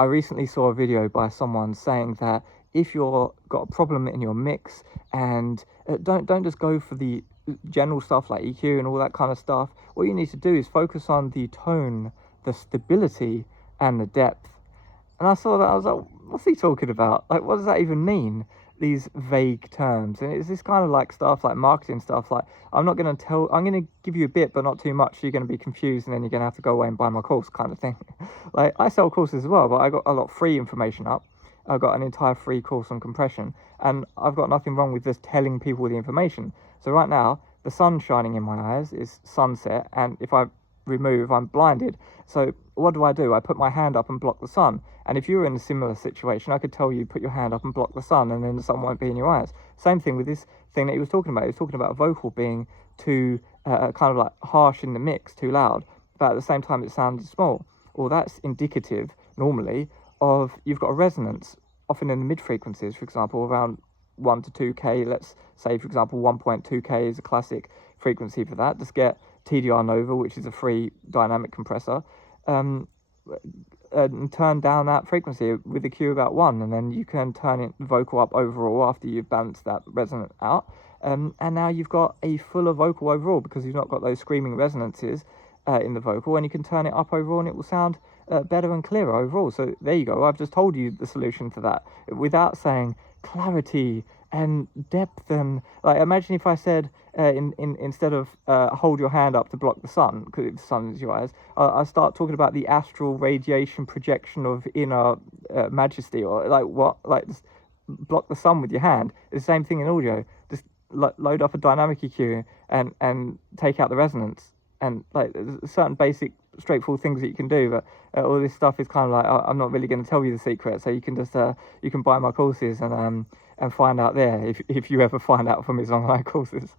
I recently saw a video by someone saying that if you're got a problem in your mix, and don't just go for the general stuff like EQ and all that kind of stuff. What you need to do is focus on the tone, the stability, and the depth. And I saw that, I was like, what's he talking about? Like, what does that even mean? These vague terms. And it's this kind of like stuff, like marketing stuff. Like, I'm going to give you a bit, but not too much. So you're going to be confused, and then you're going to have to go away and buy my course, kind of thing. Like, I sell courses as well, but I got a lot of free information up. I've got an entire free course on compression, and I've got nothing wrong with just telling people the information. So right now, the sun's shining in my eyes, it's sunset, and if I remove, I'm blinded. So what do? I put my hand up and block the sun. And if you were in a similar situation, I could tell you put your hand up and block the sun, and then the sun won't be in your eyes. Same thing with this thing that he was talking about. He was talking about a vocal being too kind of like harsh in the mix, too loud, but at the same time it sounded small. Well, that's indicative normally of you've got a resonance, often in the mid frequencies, for example, around 1 to 2k. Let's say, for example, 1.2k is a classic frequency for that. Just get TDR Nova, which is a free dynamic compressor, and turn down that frequency with a Q about 1, and then you can turn it vocal up overall after you've balanced that resonant out, and now you've got a fuller vocal overall, because you've not got those screaming resonances in the vocal, and you can turn it up overall and it will sound better and clearer overall. So there you go, I've just told you the solution to that without saying clarity and depth. And like, imagine if I said instead of hold your hand up to block the sun, because the sun is your eyes, I start talking about the astral radiation projection of inner majesty, or like what, like just block the sun with your hand. It's the same thing in audio. Just load up a dynamic EQ and take out the resonance, and like there's certain basic straightforward things that you can do. But all this stuff is kind of like, I'm not really going to tell you the secret, so you can just you can buy my courses and find out there, if you ever find out from his online courses.